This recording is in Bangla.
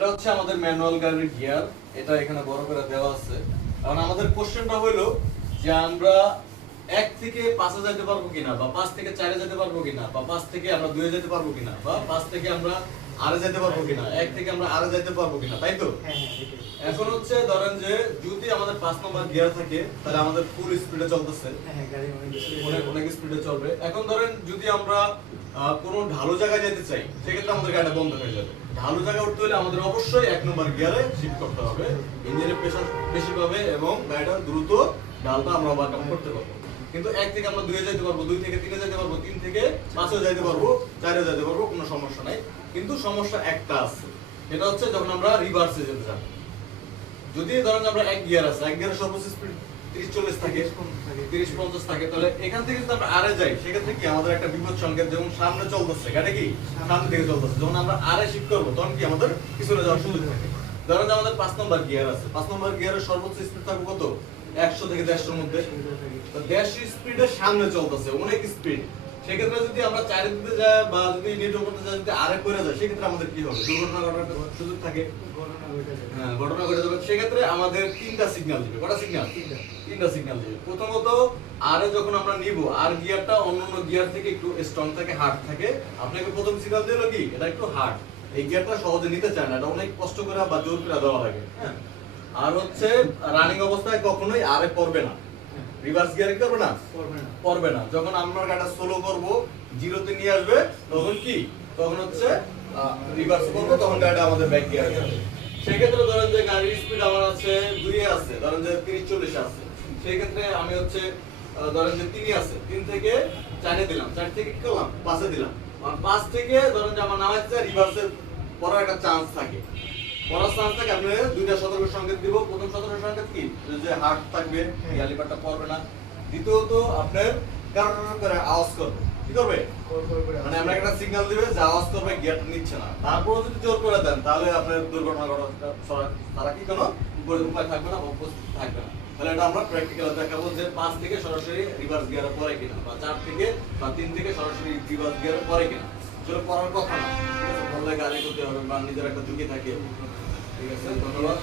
এটা হচ্ছে আমাদের ম্যানুয়াল গাড়ির গিয়ার। এটা এখানে বড় করে দেওয়া আছে। কারণ আমাদের কোশ্চেনটা হলো যে আমরা 1 থেকে 5 এ যেতে পারবো কিনা, বা 5 থেকে 4 এ যেতে পারবো কিনা, বা 5 থেকে আমরা 2 এ যেতে পারবো কিনা, বা 5 থেকে আমরা আর এ যেতে পারবো কিনা, 1 থেকে আমরা আর এ যেতে পারবো কিনা, তাই তো? এখন হচ্ছে ধরেন যে যদি আমাদের 5 নম্বর গিয়ার থাকে তাহলে আমাদের ফুল স্পিডে চলতেছে, অনেক স্পিডে চলবে। এখন ধরেন যদি আমরা কোনো ঢালু জায়গায় যেতে চাই, সেক্ষেত্রে আমাদের গাড়িটা বন্ধ হয়ে যাবে। ঢালু জায়গায় উঠতে হলে আমাদের অবশ্যই 1 নম্বর গিয়ারে শিফট করতে হবে, ইঞ্জিনের প্রেসার বেশি পাবে এবং গাড়িটা দ্রুত ঢালটা আমরা ওভারকাম করতে পারবো। কিন্তু 1 থেকে আমরা 2 এ যেতে পারবো, 2 থেকে 3 এ যেতে পারবো, 3 থেকে 5 এ যেতে পারবো, 4 এ যেতে পারবো, কোনো সমস্যা নাই। কিন্তু সমস্যা একটা আছে, সেটা হচ্ছে যখন আমরা রিভার্সে যেতে যাব। যদি ধরেন আমরা 1 গিয়ার আছে, 1 গিয়ারের সর্বোচ্চ স্পিড 30-40 থাকে, 30-50 থাকে, তাহলে এখান থেকে যদি আমরা আরে যাই, সেক্ষেত্রে কি আমাদের একটা বিপদ সংকেত, যেমন সামনে চলতেছে গাড়ি, কি সামনে দিকে চলতেছে, যখন আমরা আরে শিফট করব তখন কি আমাদের পিছনে যাওয়ার সুযোগ থাকে। ধরেন যে আমাদের 5 নম্বর গিয়ার আছে, 5 নম্বর গিয়ারের সর্বোচ্চ স্পিড থাকবে কত? 100 থেকে 150 এর মধ্যে। তো 150 স্পিডে সামনে চলতেছে, অনেক স্পিড। সেক্ষেত্রে যদি আমরা 4 এর দিকে যাই বা যদি নিউট্রাল করতে যাই, যদি আরে করে যায়, সেক্ষেত্রে আমাদের কি হবে? দুর্ঘটনা ঘটার সুযোগ থাকে। হ্যাঁ, ঘটনা ঘটে যাবে। সেক্ষেত্রে আমাদের 3টা সিগন্যাল দিবে। কটা সিগন্যাল? 3টা সিগন্যাল দিবে। প্রথমত আরে যখন আমরা নিব, আর গিয়ারটা অন্যান্য গিয়ার থেকে একটু স্ট্রং থাকে, হার্ড থাকে। আপনাকে প্রথম সিগন্যাল দিলো কি এটা একটু হার্ড, এই গিয়ারটা সহজে নিতে চায় না, এটা অনেক কষ্ট করে বা জোর করে দেওয়া লাগে। হ্যাঁ, আর হচ্ছে রানিং অবস্থায় কখনোই আরে পড়বে না, রিভার্স গিয়ারে করবে না, পড়বে না। যখন আমরা গাড়িটা স্লো করব, জিরোতে নিয়ে আসবে, তখন কি, তখন হচ্ছে রিভার্স করব, তখন গাড়িটা আমাদের ব্যাক গিয়ারে যাবে। সেক্ষেত্রে ধরেন যে গাড়ির স্পিড আমার আছে 2 এ আছে, ধরেন যে 30-40 আছে, সেই ক্ষেত্রে আমি হচ্ছে ধরেন যে 3 আছে, 3 থেকে 4 এ দিলাম, 4 থেকে কি করলাম 5 এ দিলাম। আর 5 থেকে ধরেন যে আমার নামাইতে রিভার্সে পড়ার একটা চান্স থাকে, পড়ার চান্স থাকে। আমি দুইটা সতর্ক সংকেত দিব। প্রথম সতর্ক সংকেত কি, যে হার্ড থাকবে, গ্যালিপারটা পড়বে না। দ্বিতীয়ত আপনার কারণ করে আওয়াজ করবে, কি করবে, মানে আমরা একটা সিগন্যাল দিবে যে আওয়াজ করবে, গিয়ারটা নিচ্ছে না। তারপর যদি জোর করে দেন, তাহলে আপনার দুর্ঘটনা ঘটার তারা কি কোনো উপায় থাকবে না, উপস্থিত থাকবে না। তাহলে এটা আমরা প্র্যাকটিক্যালি দেখাবো যে 5 থেকে সরাসরি রিভার্স গিয়ারে পড়ে কিনা, বা 4 থেকে বা 3 থেকে সরাসরি রিভার্স গিয়ারে পড়ে কিনা। আসলে পড়ার কথা না, ঠিক আছে, বললে গাড়ি করতে হবে বা নিজের একটা ঝুঁকি থাকে। ঠিক আছে, ধন্যবাদ।